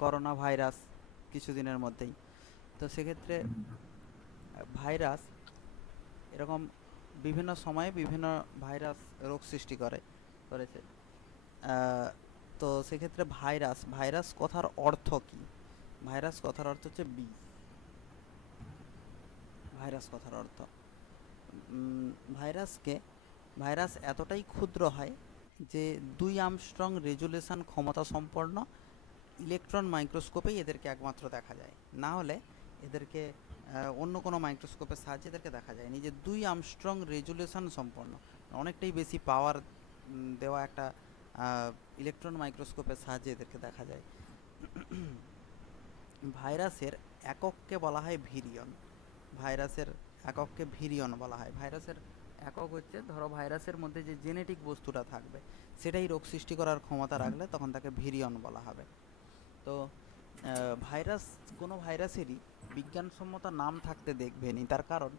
Corona virus কিছুদিনের মধ্যেই। তো সেক্ষেত্রে ভাইরাস এরকম বিভিন্ন সময়ে বিভিন্ন ভাইরাস রোগ সৃষ্টি করেছে। আহ, তো সেক্ষেত্রে ভাইরাস ভাইরাস কথার অর্থ কি? ভাইরাস কথার অর্থ হচ্ছে বিষ। ভাইরাস কথার অর্থ উম, ভাইরাসকে ভাইরাস এতটাই ক্ষুদ্র হয় যে 2 আর্মস্ট্রং রেজুলেশন ক্ষমতা সম্পন্ন ইলেকট্রন মাইক্রোস্কোপেই এদেরকে একমাত্র দেখা যায়। না হলে এদেরকে অন্য কোনো মাইক্রোস্কোপের সাহায্যে এদেরকে দেখা যায়নি। যে 2 আর্মস্ট্রং রেজুলেশন সম্পন্ন, অনেকটাই বেশি পাওয়ার দেওয়া একটা ইলেকট্রন মাইক্রোস্কোপের সাহায্যে এদেরকে দেখা যায়। ভাইরাসের একককে বলা হয় ভিরিয়ন। ভাইরাসের একককে ভিরিয়ন বলা হয়। ভাইরাসের একক হচ্ছে, ধরো ভাইরাসের মধ্যে যে জেনেটিক বস্তুটা থাকবে সেটাই রোগ সৃষ্টি করার ক্ষমতা রাখলে তখন তাকে ভিরিয়ন বলা হবে। তো ভাইরাস, কোনো ভাইরাসেরই বিজ্ঞানসম্মত নাম থাকতে দেখবেনি। তার কারণ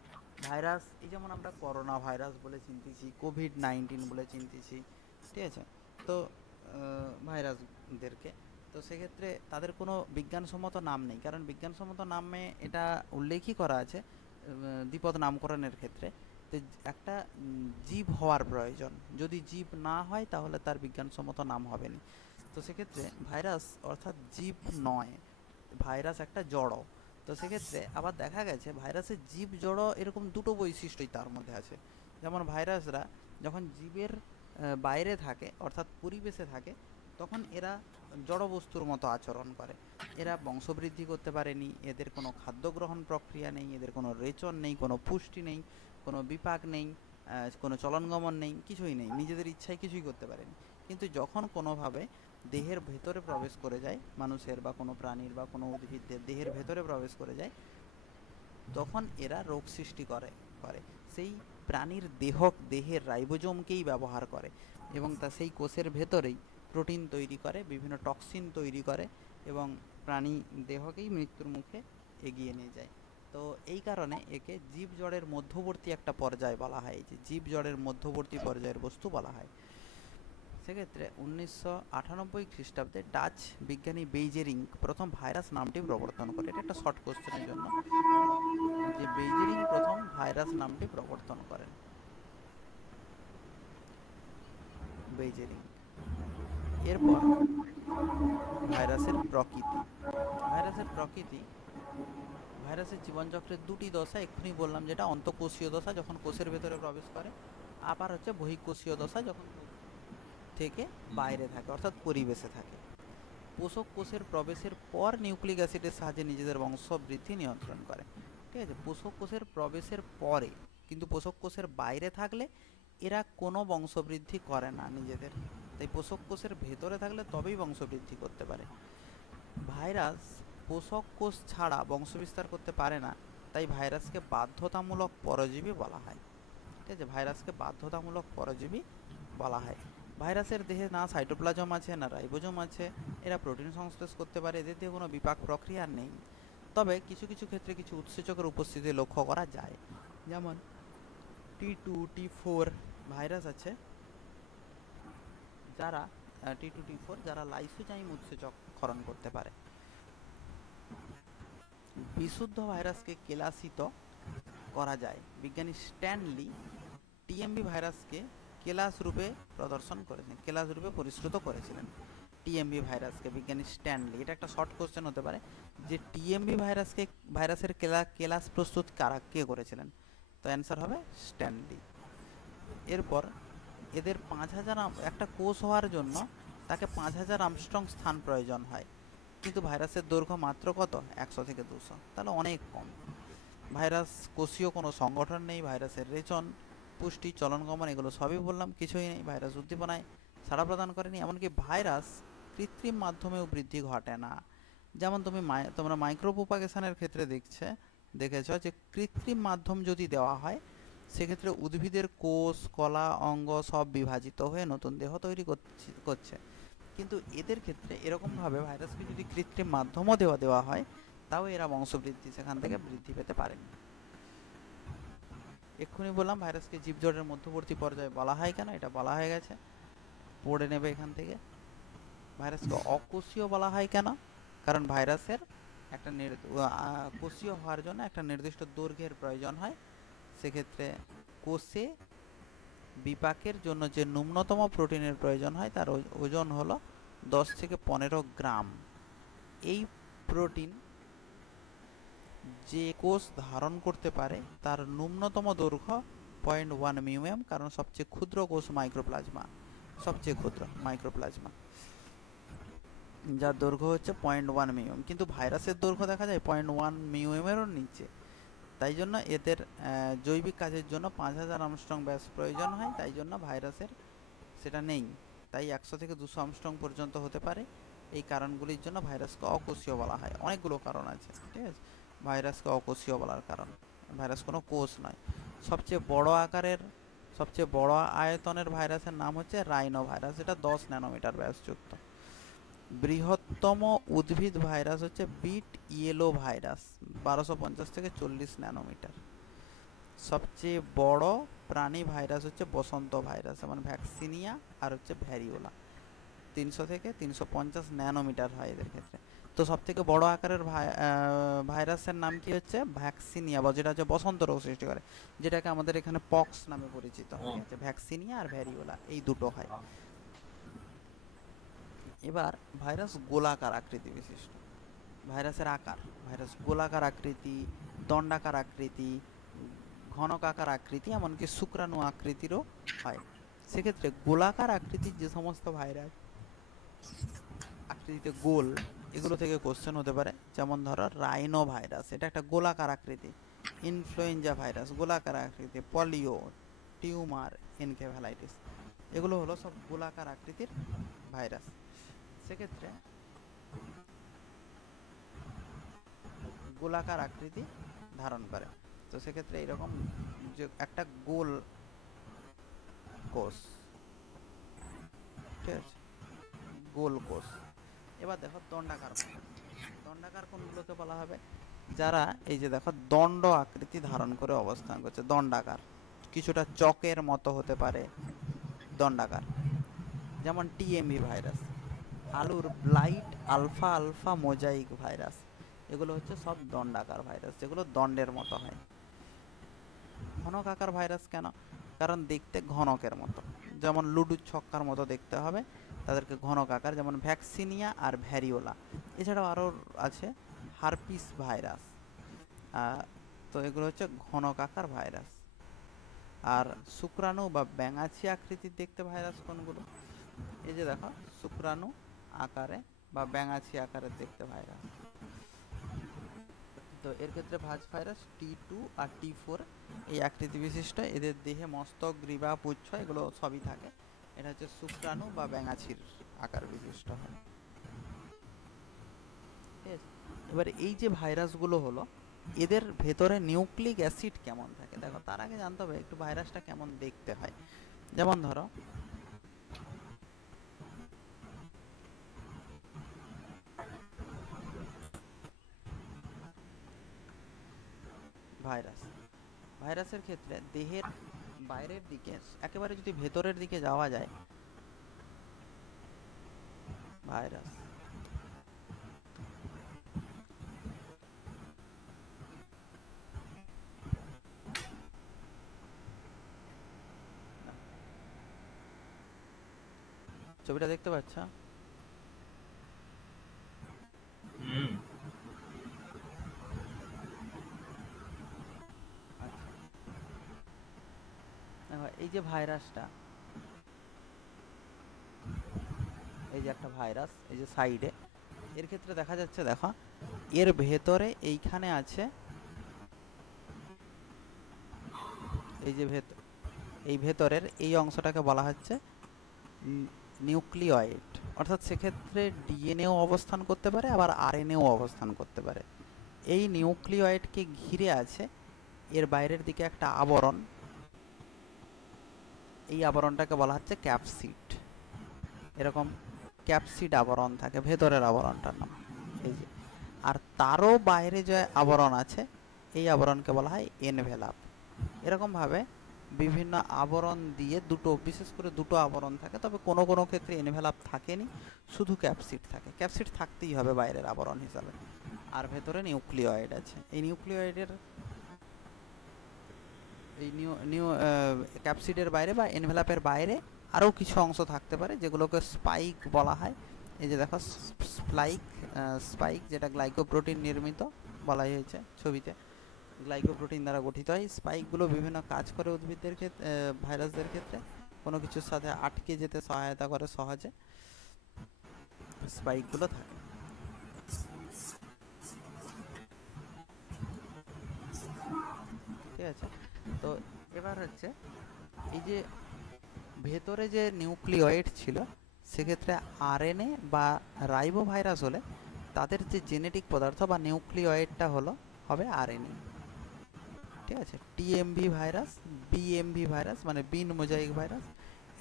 ভাইরাস, এই যেমন আমরা করোনা ভাইরাস বলে চিনতেছি, কোভিড-19 বলে চিনতেছি, ঠিক আছে? তো ভাইরাসদেরকে, তো সেক্ষেত্রে তাদের কোনো বিজ্ঞানসম্মত নাম নেই, কারণ বিজ্ঞানসম্মত নামে এটা উল্লেখই করা আছে দ্বিপদ নামকরণের ক্ষেত্রে। তো একটা জীব হওয়ার প্রয়োজন, যদি জীব না হয় তাহলে তার বিজ্ঞানসম্মত নাম হবে না। তো সেক্ষেত্রে ভাইরাস অর্থাৎ জীব নয়, ভাইরাস একটা জড়। তো সেক্ষেত্রে আবার দেখা গেছে ভাইরাসের জীব জড় এরকম দুটো বৈশিষ্ট্যই তার মধ্যে আছে। যেমন ভাইরাসরা যখন জীবের বাইরে থাকে অর্থাৎ পরিবেশে থাকে তখন এরা জড় বস্তুর মতো আচরণ করে। এরা বংশবৃদ্ধি করতে পারেনি, এদের কোনো খাদ্য গ্রহণ প্রক্রিয়া নেই, এদের কোনো রেচন নেই, কোনো পুষ্টি নেই, কোনো বিপাক নেই, কোনো চলনগমন নেই, কিছুই নেই, নিজেদের ইচ্ছায় কিছুই করতে পারেনি। কিন্তু যখন কোনোভাবে দেহের ভেতরে প্রবেশ করে যায়, মানুষের বা কোনো প্রাণীর বা কোনো উদ্ভিদের দেহের ভেতরে প্রবেশ করে যায়, তখন এরা রোগ সৃষ্টি করে সেই প্রাণীর দেহের রাইবোজোমকেই ব্যবহার করে এবং তা সেই কোষের ভেতরেই প্রোটিন তৈরি করে, বিভিন্ন টক্সিন তৈরি করে এবং প্রাণী দেহকেই মৃত্যুর মুখে এগিয়ে নিয়ে যায়। তো এই কারণে একে জীবজড়ের মধ্যবর্তী একটা পর্যায় বলা হয়, যে জীবজড়ের মধ্যবর্তী পর্যায়ের বস্তু বলা হয়। সেক্ষেত্রে 1998 খ্রিস্টাব্দে ডাচ বিজ্ঞানী বেইজেরিং প্রথম ভাইরাস নামটি প্রবর্তন করে। এটা একটা শর্ট কোশ্চেনের জন্য, যে বেইজেরিং প্রথম ভাইরাস নামটি প্রবর্তন করেন, বেইজেরিং। এরপর ভাইরাসের প্রকৃতি। ভাইরাসের প্রকৃতি, ভাইরাসের জীবনচক্রের দুটি দশা এক্ষুনি বললাম, যেটা অন্তঃকোষীয় দশা যখন কোষের ভেতরে প্রবেশ করে, আবার হচ্ছে বহিঃকোষীয় দশা যখন কোষ থেকে বাইরে থাকে অর্থাৎ পরিবেশে থাকে। পোষক কোষের প্রবেশের পর নিউক্লিক অ্যাসিডের সাহায্যে নিজেদের বংশবৃদ্ধি নিয়ন্ত্রণ করে, ঠিক আছে? পোষক কোষের প্রবেশের পরে, কিন্তু পোষক কোষের বাইরে থাকলে এরা কোনো বংশবৃদ্ধি করে না নিজেদের। তাই পোষক কোষের ভেতরে থাকলে তবেই বংশবৃদ্ধি করতে পারে। ভাইরাস পোষক কোষ ছাড়া বংশবিস্তার করতে পারে না, তাই ভাইরাসকে বাধ্যতামূলক পরজীবী বলা হয়, ঠিক আছে? ভাইরাসকে বাধ্যতামূলক পরজীবী বলা হয়। ভাইরাসের দেহে না সাইটোপ্লাজম আছে না রাইবোজোম আছে, এরা প্রোটিন সংশ্লেষ করতে পারে, এদের দিয়ে কোনো বিপাক প্রক্রিয়া নেই। তবে কিছু কিছু ক্ষেত্রে কিছু উৎসেচকের উপস্থিতি লক্ষ্য করা যায়, যেমন T2T4 ভাইরাস আছে যারা T2T4 যারা লাইসোজাইম উৎসেচক ক্ষরণ করতে পারে। বিশুদ্ধ ভাইরাসকে কেলাসিত করা যায়। বিজ্ঞানী স্ট্যানলি টিএমবি ভাইরাসকে কেলাস রূপে প্রদর্শন করেছেন, কেলাস রূপে পরিশ্রুত করেছিলেন টিএমবি ভাইরাসকে বিজ্ঞানী স্ট্যানলি। এটা একটা শর্ট কোশ্চেন হতে পারে, যে টিএমবি ভাইরাসের কেলাস প্রস্তুত কে করেছিলেন? তো অ্যান্সার হবে স্ট্যানলি। এরপর এদের 5,000 একটা কোষ হওয়ার জন্য তাকে 5,000 আর্মস্ট্রং স্থান প্রয়োজন হয়, কিন্তু ভাইরাসের দৈর্ঘ্য মাত্র কত? 100 থেকে 200, তাহলে অনেক কম। ভাইরাস কোষীয় কোনো সংগঠন নেই, ভাইরাসের রেচন, পুষ্টি, চলনগমন এগুলো সবই বললাম, কিছুই নেই। ভাইরাস উদ্দীপনায় সাড়া প্রদান করেনি, এমনকি ভাইরাস কৃত্রিম মাধ্যমেও বৃদ্ধি ঘটে না। যেমন তোমরা মাইক্রো প্রোপাগেশনের ক্ষেত্রে দেখেছ যে কৃত্রিম মাধ্যম যদি দেওয়া হয় সেক্ষেত্রে উদ্ভিদের কোষ, কলা, অঙ্গ সব বিভাজিত হয়ে নতুন দেহ তৈরি করছে। কিন্তু এদের ক্ষেত্রে এরকমভাবে ভাইরাসকে যদি কৃত্রিম মাধ্যমও দেওয়া হয়, তাও এরা বংশবৃদ্ধি সেখান থেকে বৃদ্ধি পেতে পারেনি। এক্ষুনি বললাম ভাইরাসকে জীবজড়ের মধ্যবর্তী পর্যায়ে বলা হয় কেন, এটা বলা হয়ে গেছে, পড়ে নেবে এখান থেকে। ভাইরাসকে অকোষীয় বলা হয় কেন? কারণ ভাইরাসের একটা কোষীয় হওয়ার জন্য একটা নির্দিষ্ট দৈর্ঘ্যের প্রয়োজন হয়। সেক্ষেত্রে কোষে বিপাকের জন্য যে ন্যূনতম প্রোটিনের প্রয়োজন হয় তার ওজন হলো 10 থেকে 15 গ্রাম। এই প্রোটিন যে কোষ ধারণ করতে পারে তার ন্যূনতম দৈর্ঘ্য 0.1 মিউএম, কারণ সবচেয়ে ক্ষুদ্র কোষ মাইক্রোপ্লাজমা, সবচেয়ে ক্ষুদ্র মাইক্রোপ্লাজমা, যার দৈর্ঘ্য হচ্ছে 0.1 মিউএম। কিন্তু ভাইরাসের দৈর্ঘ্য দেখা যায় 0.1 মিউএমেরও নিচে। তাই জন্য এদের জৈবিক কাজের জন্য 5000 আর্মস্ট্রং ব্যাস প্রয়োজন হয়। তাই জন্য ভাইরাসের সেটা নেই। তাই 100 থেকে 200 আর্মস্ট্রং পর্যন্ত হতে পারে। এই কারণগুলির জন্য ভাইরাসকে অকোষীয় বলা হয়। অনেকগুলো কারণ আছে, ঠিক আছে, ভাইরাসকে অকোষীয় বলার কারণ। ভাইরাস কোনো কোষ নয়। সবচেয়ে বড় আয়তনের ভাইরাসের নাম হচ্ছে রাইনো ভাইরাস, এটা 10 ন্যানোমিটার ব্যাসযুক্ত। বৃহত্তম উদ্ভিদ ভাইরাস হচ্ছে বিট ইয়েলো ভাইরাস, 1250 থেকে 40 ন্যানোমিটার। সবচেয়ে বড় প্রাণী ভাইরাস হচ্ছে বসন্ত ভাইরাস, যেমন ভ্যাকসিনিয়া আর হচ্ছে ভ্যারিওলা, 300 থেকে 350 ন্যানোমিটার হয় এদের ক্ষেত্রে। তো সব থেকে বড় আকারের ভাইরাসের নাম কি হচ্ছে ভ্যাকসিনিয়া, বা যেটা হচ্ছে বসন্ত রোগ সৃষ্টি করে, যেটাকে আমাদের এখানে পক্স নামে পরিচিত। ঠিক আছে, ভ্যাকসিনিয়া আর ভ্যারিওলা এই দুটো হয়। এবার ভাইরাস গোলাকার আকৃতি বিশিষ্ট। ভাইরাসের আকার, ভাইরাস গোলাকার আকৃতি, দণ্ডাকার আকৃতি, ঘনকাকার আকৃতি, এমনকি শুক্রাণু আকৃতিরও হয়। সেক্ষেত্রে গোলাকার আকৃতির যে সমস্ত ভাইরাস আকৃতিতে গোল, এগুলো থেকে কোশ্চেন হতে পারে। যেমন ধরো রাইনো ভাইরাস, এটা একটা গোলাকার আকৃতি। ইনফ্লুয়েঞ্জা ভাইরাস গোলাকার আকৃতি। পলিও, টিউমার, এনকেফ্যালাইটিস, এগুলো হলো সব গোলাকার আকৃতির ভাইরাস। সেক্ষেত্রে গোলাকার আকৃতি ধারণ করে। তো সেক্ষেত্রে এরকম যে একটা গোল কোষ, ঠিক আছে, গোল কোষ। এবার দেখো দণ্ডাকার কোনগুলোকে বলা হবে? যারা এই যে দেখো দণ্ড আকৃতি ধারণ করে অবস্থান করছে, দণ্ডাকার, কিছুটা চকের মতো হতে পারে দণ্ডাকার। যেমন টিএমভি ভাইরাস, আলুর ব্লাইট, আলফা আলফা মোজাইক ভাইরাস, এগুলো হচ্ছে সব দণ্ডাকার ভাইরাস, যেগুলো দণ্ডের মতো হয়। ঘনকাকার ভাইরাস কেন? কারণ দেখতে ঘনকের মতো, যেমন লুডুর ছক্কার মতো দেখতে হবে, তাদেরকে ঘনকাকার, যেমন ভ্যাকসিনিয়া আর ভ্যারিওলা। এছাড়াও আরও আছে হারপিস ভাইরাস। তো এগুলো হচ্ছে ঘনকাকার ভাইরাস। আর শুক্রাণু বা ব্যাঙাচি আকৃতির দেখতে ভাইরাস কোনগুলো? এই যে দেখো, শুক্রাণু আকারে বা ব্যাঙাচি আকারের দেখতে ভাইরাস। তো এর ক্ষেত্রে ভাজ ভাইরাস T2 আর T4 এই আকৃতি বিশিষ্ট। এদের দেহে মস্তক, গ্রীবা, পুচ্ছ এগুলো সবই থাকে। এটা হচ্ছে শুক্রাণু বা ব্যাঙাচির আকার বিশিষ্ট হয়। ঠিক আছে, এবার এই যে ভাইরাসগুলো হলো, এদের ভেতরে নিউক্লিক অ্যাসিড কেমন থাকে দেখো। তার আগে জানতে হবে একটু ভাইরাসটা কেমন দেখতে হয়। যেমন ধরো ভাইরাসের ক্ষেত্রে দেহের বাইরের দিকে, একেবারে যদি ভেতরের দিকে যাওয়া যায়, ভাইরাস ছবিটা দেখতে পাচ্ছ? এই যে ভাইরাসটা, এই যে একটা ভাইরাস, এই যে সাইডে, এর ক্ষেত্রে দেখা যাচ্ছে দেখো, এর ভেতরে এইখানে আছে, এই যে এই ভেতরের এই অংশটাকে বলা হচ্ছে নিউক্লিয়েট। অর্থাৎ সেক্ষেত্রে ডিএনএও অবস্থান করতে পারে, আবার আরএনএও অবস্থান করতে পারে। এই নিউক্লিয়েটকে ঘিরে আছে এর বাইরের দিকে একটা আবরণ, এই আবরণটাকে বলা হচ্ছে ক্যাপসিড। এরকম ক্যাপসিড আবরণ থাকে ভেতরের আবরণটার নাম এই যে। আর তারও বাইরে যে আবরণ আছে, এই আবরণকে বলা হয় এনভেলাপ। এরকমভাবে বিভিন্ন আবরণ দিয়ে, দুটো, বিশেষ করে দুটো আবরণ থাকে, তবে কোনো কোনো ক্ষেত্রে এনভেলাপ থাকেনি, শুধু ক্যাপসিড থাকে। ক্যাপসিড থাকতেই হবে বাইরের আবরণ হিসাবে। আর ভেতরে নিউক্লিয়েড আছে। এই নিউক্লিয়েডের, এই ক্যাপসিডের বাইরে বা এনভেলাপের বাইরে আরও কিছু অংশ থাকতে পারে, যেগুলোকে স্পাইক বলা হয়। এই যে দেখো স্পাইক, যেটা গ্লাইকোপ্রোটিন নির্মিত বলাই হয়েছে ছবিতে, গ্লাইকোপ্রোটিন দ্বারা গঠিত হয়। স্পাইকগুলো বিভিন্ন কাজ করে উদ্ভিদদের ক্ষেত্রে, ভাইরাসদের ক্ষেত্রে কোনো কিছুর সাথে আটকে যেতে সহায়তা করে সহজে, স্পাইকগুলো থাকে। ঠিক আছে, তো এবার হচ্ছে এই যে ভেতরে যে নিউক্লিয়েড ছিল, সেক্ষেত্রে আরএনএ বা রাইবো ভাইরাস হলে তাদের যে জেনেটিক পদার্থ বা নিউক্লিয়েডটা হবে আরএনএ। ঠিক আছে, টিএমভি ভাইরাস, বিএমভি ভাইরাস মানে বিন মোজাইক ভাইরাস,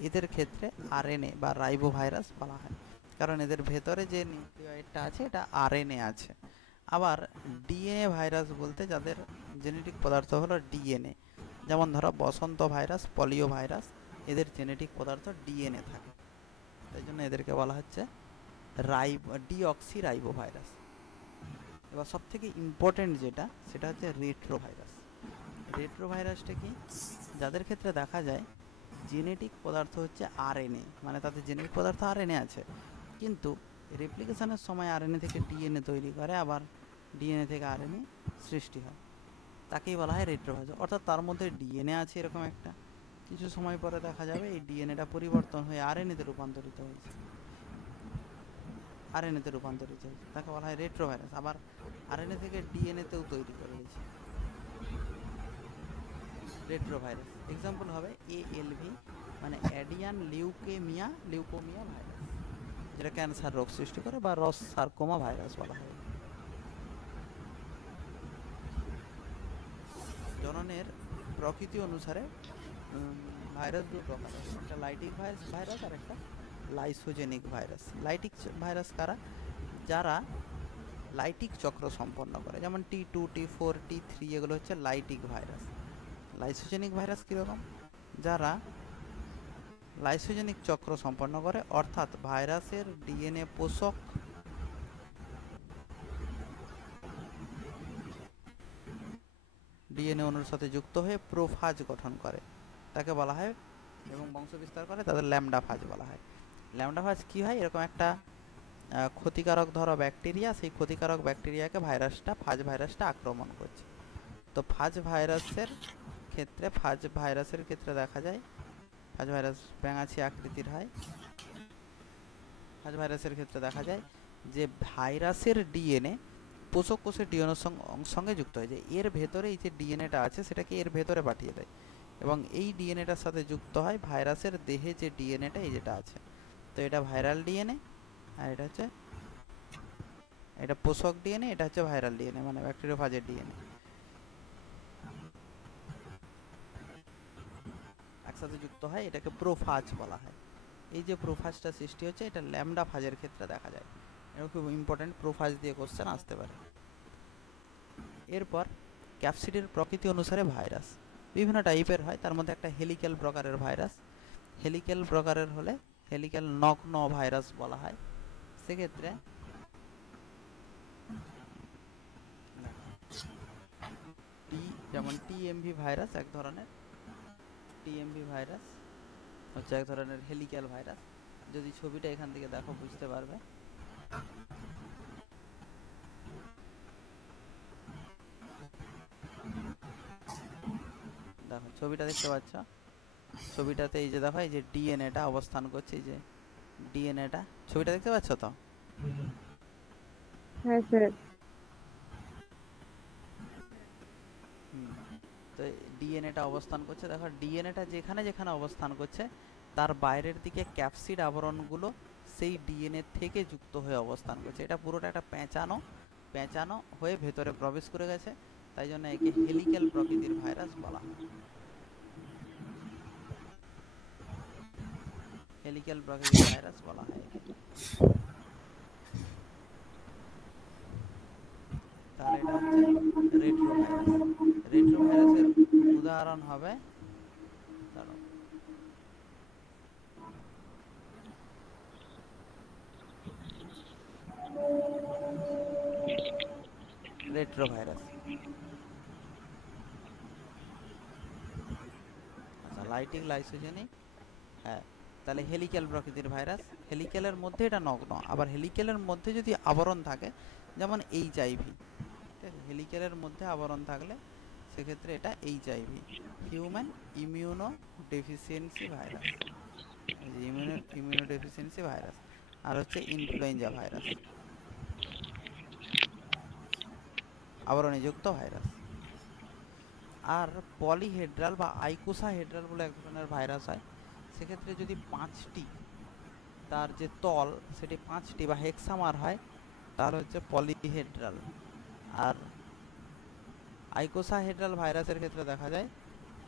এদের ক্ষেত্রে আরএনএ বা রাইবো ভাইরাস বলা হয়, কারণ এদের ভেতরে যে নিউক্লিয়েডটা আছে এটা আরএনএ আছে। আবার ডিএনএ ভাইরাস বলতে যাদের জেনেটিক পদার্থ হলো ডিএনএ, যেমন ধরো বসন্ত ভাইরাস, পলিও ভাইরাস, এদের জেনেটিক পদার্থ ডিএনএ থাকে, তাই জন্য এদেরকে বলা হচ্ছে ডিঅক্সি রাইবো ভাইরাস। এবার সব থেকে ইম্পর্টেন্ট যেটা, সেটা হচ্ছে রেট্রো ভাইরাস। রেট্রো ভাইরাসটা কি? যাদের ক্ষেত্রে দেখা যায় জেনেটিক পদার্থ হচ্ছে আরএনএ, মানে তাদের জেনেটিক পদার্থ আরএনএ আছে, কিন্তু রেপ্লিকেশনের সময় আরএনএ থেকে ডিএনএ তৈরি করে, আবার ডিএনএ থেকে আরএনএ সৃষ্টি হয়, তাকেই বলা হয় রেট্রো ভাইরাস। অর্থাৎ তার মধ্যে ডিএনএ আছে এরকম একটা, কিছু সময় পরে দেখা যাবে এই ডিএনএটা পরিবর্তন হয়ে আরএনএতে রূপান্তরিত হয়েছে, তাকে বলা হয় রেট্রো ভাইরাস। আবার আরএনএ থেকে ডিএনএতেও তৈরি করে দিয়েছে, রেট্রো ভাইরাস। এক্সাম্পল হবে এএলভি, মানে অ্যাডিয়ান লিউকোমিয়া ভাইরাস, যেটা ক্যান্সার রোগ সৃষ্টি করে, বা রস সার্কোমা ভাইরাস বলা হয়। জননের প্রকৃতি অনুসারে ভাইরাস দু প্রকার, একটা লাইটিক ভাইরাস আর একটা লাইসোজেনিক ভাইরাস। লাইটিক ভাইরাস কারা? যারা লাইটিক চক্র সম্পন্ন করে, যেমন T2, T4, T3, এগুলো হচ্ছে লাইটিক ভাইরাস। লাইসোজেনিক ভাইরাস কীরকম? যারা লাইসোজেনিক চক্র সম্পন্ন করে, অর্থাৎ ভাইরাসের ডিএনএ পোষক ডিএনএ অণুর সাথে যুক্ত হয়ে প্রোফাজ গঠন করে, তাকে বলা হয়, এবং বংশ বিস্তার করে, তাদের ল্যামডা ফাজ বলা হয়। ল্যামডা ফাজ কী হয়? এরকম একটা ক্ষতিকারক ধরো ব্যাকটেরিয়া, সেই ক্ষতিকারক ব্যাকটেরিয়াকে ফাজ ভাইরাসটা আক্রমণ করছে। তো ফাজ ভাইরাসের ক্ষেত্রে দেখা যায়, ফাজ ভাইরাস ব্যাঙাচি আকৃতির হয়। ফাজ ভাইরাসের ক্ষেত্রে দেখা যায় যে ভাইরাসের ডিএনএ পোষক কোষের ডিএনএর সঙ্গে যুক্ত হয়ে যায়, এর ভেতরে এই যে ডিএনএটা আছে সেটাকে এর ভেতরে পাঠিয়ে দেয়, এবং এই ডিএনএটার সাথে যুক্ত হয় ভাইরাসের দেহে যে ডিএনএটা এই যেটা আছে। তো এটা ভাইরাল ডিএনএ, আর এটা পোষক ডিএনএ, এটা হচ্ছে ভাইরাল ডিএনএ, মানে ব্যাকটেরিওফাজের ডিএনএ, একসাথে যুক্ত হয়, এটাকে প্রোফাজ বলা হয়। এই যে প্রোফাজটা সৃষ্টি হচ্ছে, এটা ল্যামডা ফাজের ক্ষেত্রে দেখা যায়। এটা খুব ইম্পর্টেন্ট, প্রোফাজ দিয়ে কোশ্চেন আসতে পারে। এরপর ক্যাপসিডের প্রকৃতি অনুসারে ভাইরাস বিভিন্ন টাইপের হয়, তার মধ্যে একটা হেলিক্যাল প্রকারের ভাইরাস। হেলিক্যাল প্রকারের হলে হেলিক্যাল নগ্ন ভাইরাস বলা হয়। সেক্ষেত্রে যেমন টিএমভি ভাইরাস এক ধরনের, টিএমভি ভাইরাস হচ্ছে এক ধরনের হেলিক্যাল ভাইরাস। যদি ছবিটা এখান থেকে দেখো বুঝতে পারবে। দেখো ছবিটা দেখতে পাচ্ছ, ছবিটাতে এই যে দেখো, এই যে ডিএনএটা অবস্থান করছে, এই যে ডিএনএটা, ছবিটা দেখতে পাচ্ছ তো? হ্যাঁ স্যার। তো ডিএনএটা অবস্থান করছে, দেখো ডিএনএটা যেখানে যেখানে অবস্থান করছে তার বাইরের দিকে ক্যাপসিড আবরণগুলো সেই ডিএনএ থেকে যুক্ত হয়ে অবস্থান করছে। এটা পুরোটা একটা পেঁচানো হয়ে ভেতরে প্রবেশ করে গেছে, তাই জন্য একে হেলিক্যাল প্রকৃতির ভাইরাস বলা হয়। হেলিক্যাল প্রকৃতির ভাইরাস বলা হয় একে। তাহলে এটা হচ্ছে রেট্রো ভাইরাস। রেট্রো ভাইরাসের উদাহরণ হবে রেট্রোভাইরাস। আচ্ছা, লাইটিং লাইসোজেনিক, হ্যাঁ, তাহলে হেলিক্যাল প্রকৃতির ভাইরাস। হেলিক্যালের মধ্যে এটা নগ্ন, আবার হেলিক্যালের মধ্যে যদি আবরণ থাকে, যেমন এইচআইভি, ঠিক আছে, হেলিক্যালের মধ্যে আবরণ থাকলে সেক্ষেত্রে এটা HIV, human immuno deficiency virus, এই যে ইমিউনো ডেফিসিয়েন্সি ভাইরাস। আর হচ্ছে ইনফ্লুয়েঞ্জা ভাইরাস, আবরণীযুক্ত ভাইরাস। আর পলিহেড্রাল বা আইকোসাহেড্রাল বলে এক ধরনের ভাইরাস হয়, সেক্ষেত্রে যদি 5টি তার যে তল সেটি 5টি বা হেক্সামার হয়, তার হচ্ছে পলিহেড্রাল। আর আইকোসাহেড্রাল ভাইরাসের ক্ষেত্রে দেখা যায়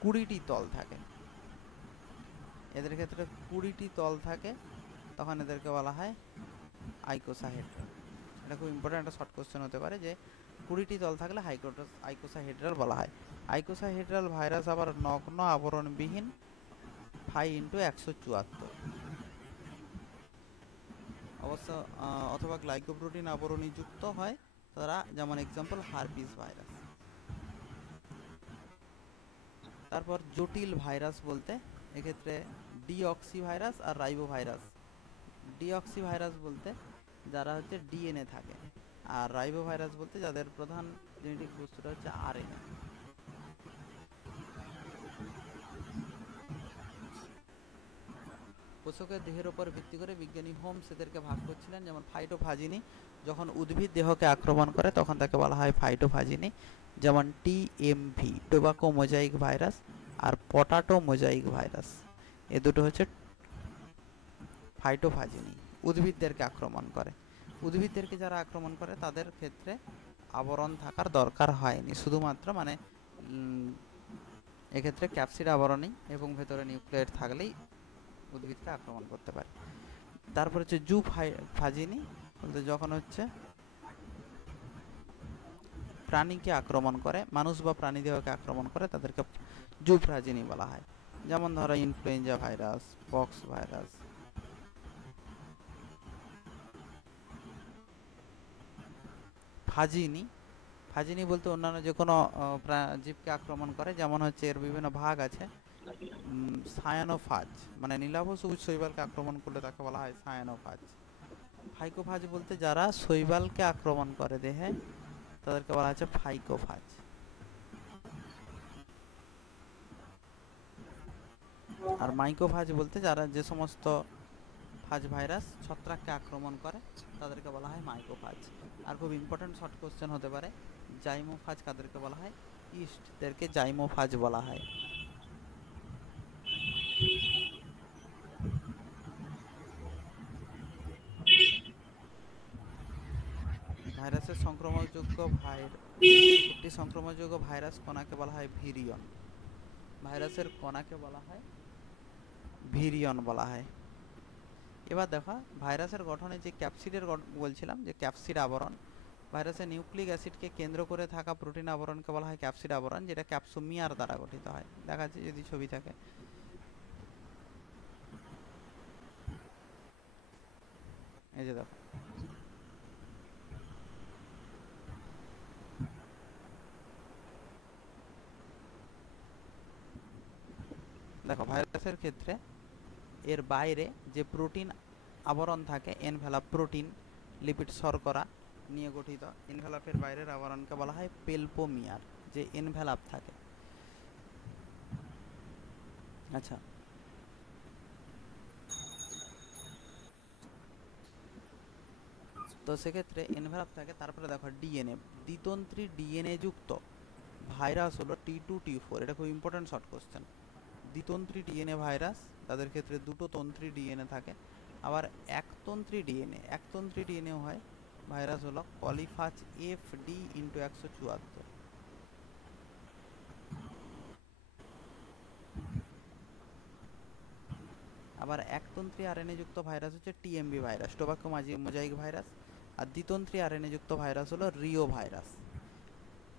20টি তল থাকে, এদের ক্ষেত্রে 20টি তল থাকে, তখন এদেরকে বলা হয় আইকোসাহেড্রাল। এটা খুব ইম্পর্টেন্ট একটা শর্ট কোশ্চেন হতে পারে যে 20টি তল থাকলে আইকোসাহেড্রাল বলা হয়। আইকোসাহেড্রাল ভাইরাস আবার নগ্ন আবরণবিহীন 5x174 অবশ্য অথবা গ্লাইকোপ্রোটিন আবরণীযুক্ত হয় তারা, যেমন এক্সাম্পল হারপিস ভাইরাস। তারপর জটিল ভাইরাস বলতে এক্ষেত্রে ডিঅক্সি ভাইরাস আর রাইবো ভাইরাস। ডিঅক্সি ভাইরাস বলতে যারা হচ্ছে ডিএনএ থাকে, আর রাইবো ভাইরাস বলতে যাদের প্রধান জেনেটিক বস্তুটা হচ্ছে আরএনএ। কোষকের দেহের উপর ভিত্তি করে বিজ্ঞানী হোমস এদেরকে ভাগ করছিলেন, যেমন ফাইটোফাজিনি যখন উদ্ভিদ দেহকে আক্রমণ করে তখন তাকে বলা হয় ফাইটোফাজিনি, যেমন টিএমভি টোবাকো মোজাইক ভাইরাস আর পটাটো মোজাইক ভাইরাস, এ দুটো হচ্ছে ফাইটোফাজিনি, উদ্ভিদদেরকে আক্রমণ করে। উদ্ভিদদেরকে যারা আক্রমণ করে তাদের ক্ষেত্রে আবরণ থাকার দরকার হয়নি, শুধুমাত্র মানে এক্ষেত্রে ক্যাপসিড আবরণী এবং ভেতরে নিউক্লিয়েট থাকলেই উদ্ভিদকে আক্রমণ করতে পারে। তারপর হচ্ছে ফাজিনি বলতে যখন হচ্ছে প্রাণীকে আক্রমণ করে, মানুষ বা প্রাণী দেহকে আক্রমণ করে, তাদেরকে জুফ্রাজিনি বলা হয়। যেমন ধরো ইনফ্লুয়েঞ্জা ভাইরাস, পক্স ভাইরাস। ফাজিনি, ফাজিনি বলতে অন্যান্য যে কোনো জীবকে আক্রমণ করে, যেমন হচ্ছে এর বিভিন্ন ভাগ আছে। সায়ানোফাজ মানে নীলাভ সবুজ শৈবালকে আক্রমণ করলে তাকে বলা হয় সায়ানোফাজ। ফাইকোফাজ বলতে যারা শৈবালকে আক্রমণ করে দেহে, তাদেরকে বলা হচ্ছে ফাইকোফাজ। আর মাইকোফাজ বলতে যারা যে সমস্ত ফাজ ভাইরাস ছত্রাককে আক্রমণ করে তাদেরকে বলা হয় মাইকোফাজ। আর খুব ইম্পর্টেন্ট শর্ট কোশ্চেন হতে পারে, জাইমোফাজ কাদেরকে বলা হয়? ইস্টদেরকে জাইমোফাজ বলা হয়। ভাইরাসের সংক্রমণযোগ্য একটি সংক্রমণযোগ্য ভাইরাস কণাকে বলা হয় ভিরিয়ন। ভাইরাসের কণাকে বলা হয় ভিরিয়ন বলা হয়। এবার দেখো ভাইরাসের গঠনে যে ক্যাপসিডের বলছিলাম, যে ক্যাপসিড আবরণ, ভাইরাসের নিউক্লিক অ্যাসিডকে কেন্দ্র করে থাকা প্রোটিন আবরণকে বলা হয় ক্যাপসিড আবরণ, যেটা ক্যাপসোমিয়ার দ্বারা গঠিত হয়। দেখা যাচ্ছে যদি ছবি থাকে, এই যে দেখো, দেখো ভাইরাসের ক্ষেত্রে এর বাইরে যে প্রোটিন আবরণ থাকে, এনভেলাপ প্রোটিন, লিপিড শর্করা নিয়ে গঠিত, এনভেলাপের বাইরের আবরণকে বলা হয় পেলপোমিয়ার, যে এনভেলাপ থাকে। আচ্ছা, তো সেক্ষেত্রে এনভেলাপ থাকে। তারপরে দেখো ডিএনএ, দ্বিতন্ত্রী ডিএনএ যুক্ত ভাইরাস হলো T2T4। এটা খুব ইম্পর্টেন্ট শর্ট কোশ্চেন। দ্বিতন্ত্রী ডিএনএ ভাইরাস, তাদের ক্ষেত্রে দুটো তন্ত্রী ডিএনএ থাকে। আবার একতন্ত্রী ডিএনএ হয় ভাইরাস হলো কলিফাজ FD*174। আবার একতন্ত্রী আরএনএ যুক্ত ভাইরাস হচ্ছে TMV virus, tobacco mosaic virus. আর দ্বিতন্ত্রী আরএনএ যুক্ত ভাইরাস হলো রিও ভাইরাস।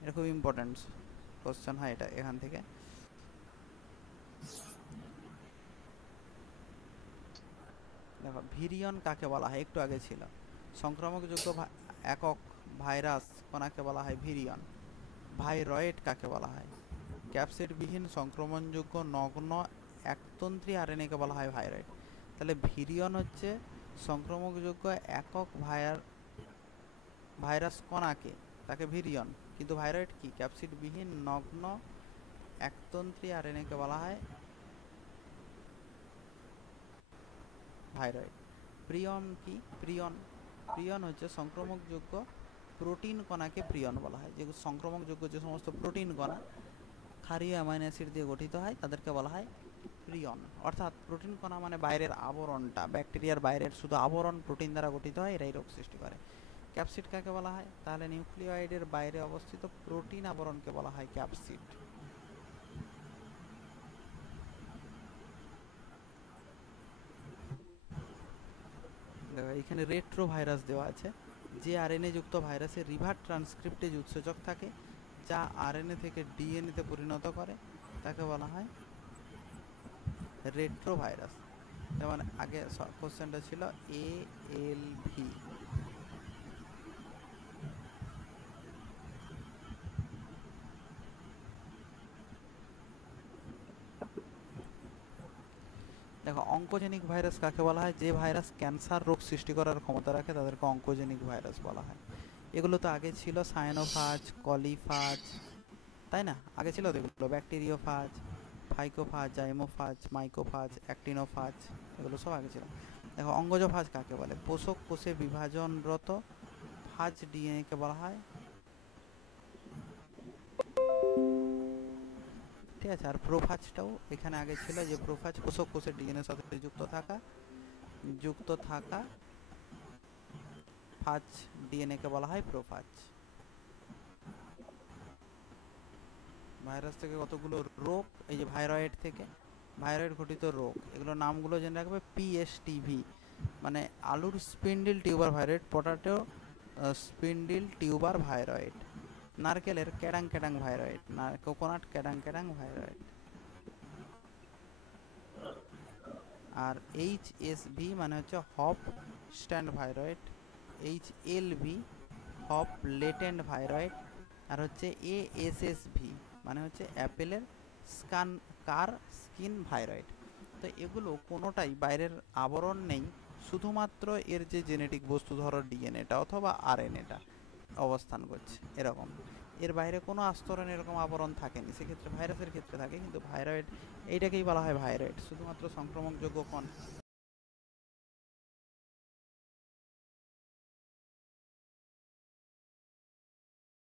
এটা খুব ইম্পর্টেন্ট কোশ্চেন হয় এটা এখান থেকে। দেখো ভিরিয়ন কাকে বলা হয়, একটু আগে ছিল সংক্রামকযোগ্য একক ভাইরাস কণাকে বলা হয় ভিরিয়ন। ভাইরয়েড কাকে বলা হয়? ক্যাপসিডবিহীন সংক্রমণযোগ্য নগ্ন একতন্ত্রী আরএনএকে বলা হয় ভাইরয়েড। তাহলে ভিরিয়ন হচ্ছে সংক্রমণযোগ্য একক ভাইরাস কণাকে, তাকে ভিরিয়ন। কিন্তু ভাইরয়েড কি? ক্যাপসিডবিহীন নগ্ন একতন্ত্রী আরএনএকে বলা হয় ভাইরয়েড। প্রিয়ন কি? প্রিয়ন হচ্ছে সংক্রমণযোগ্য প্রোটিন কণাকে প্রিয়ন বলা হয়। যে সংক্রমণযোগ্য যে সমস্ত প্রোটিন কণা ক্ষারীয় অ্যামাইনো অ্যাসিড দিয়ে গঠিত হয় তাদেরকে বলা হয় প্রিয়ন। অর্থাৎ প্রোটিন কণা মানে বাইরের আবরণটা, ব্যাকটেরিয়ার বাইরের শুধু আবরণ প্রোটিন দ্বারা গঠিত হয়, এরাই রোগ সৃষ্টি করে। ক্যাপসিড কাকে বলা হয়? তাহলে নিউক্লিওয়েডের বাইরে অবস্থিত প্রোটিন আবরণকে বলা হয় ক্যাপসিড। এখানে রেট্রো ভাইরাস দেওয়া আছে। যে আরএনএ যুক্ত ভাইরাসের রিভার ট্রান্সক্রিপ্টেজ উৎসেচক থাকে যা আরএনএ থেকে ডিএনএতে পরিণত করে তাকে বলা হয় রেট্রো ভাইরাস। যেমন আগে কোশ্চেনটা ছিল ALV। দেখো অঙ্কোজেনিক ভাইরাস কাকে বলা হয়? যে ভাইরাস ক্যান্সার রোগ সৃষ্টি করার ক্ষমতা রাখে তাদেরকে অঙ্কোজেনিক ভাইরাস বলা হয়। এগুলো তো আগে ছিল সায়ানোফাজ, কলিফাজ, তাই না? আগে ছিল তো এগুলো, ব্যাকটেরিওফাজ, ফাইকোফাজ, জাইমোফাজ, মাইকোফাজ, অ্যাক্টিনোফাজ, এগুলো সব আগে ছিল। দেখো অঙ্গজফাজ কাকে বলে? পোষক কোষে বিভাজনরত ফাজ ডিএনএকে বলা হয়, ঠিক আছে। আর প্রোফাজটাও এখানে আগে ছিল, যে প্রোফাজ পোষক কোষের ডিএনএর সাথে যুক্ত থাকা ফাজ ডিএনএকে বলা হয় প্রোফাজ। ভাইরাস থেকে কতগুলো রোগ, এই যে ভাইরয়েড থেকে, ভাইরয়েড ঘটিত রোগ, এগুলোর নামগুলো জেনে রাখবে। PSTV মানে আলুর spindle tuber viroid, potato spindle tuber viroid, নারকেলের cadang cadang viroid, coconut cadang cadang viroid. আর HSV মানে হচ্ছে hop stand viroid, HLV hop latent viroid, আর হচ্ছে ASSV মানে হচ্ছে অ্যাপেলের স্কিন ভাইরয়েড। তো এগুলো কোনোটাই বাইরের আবরণ নেই, শুধুমাত্র এর যে জেনেটিক বস্তু, ধরো ডিএনএটা অথবা আরএনএটা অবস্থান করছে এরকম, এর বাইরে কোনো আস্তরণ এরকম আবরণ থাকেনি। সেক্ষেত্রে ভাইরাসের ক্ষেত্রে থাকে, কিন্তু ভাইরয়েড এইটাকেই বলা হয় ভাইরয়েড, শুধুমাত্র সংক্রমণযোগ্য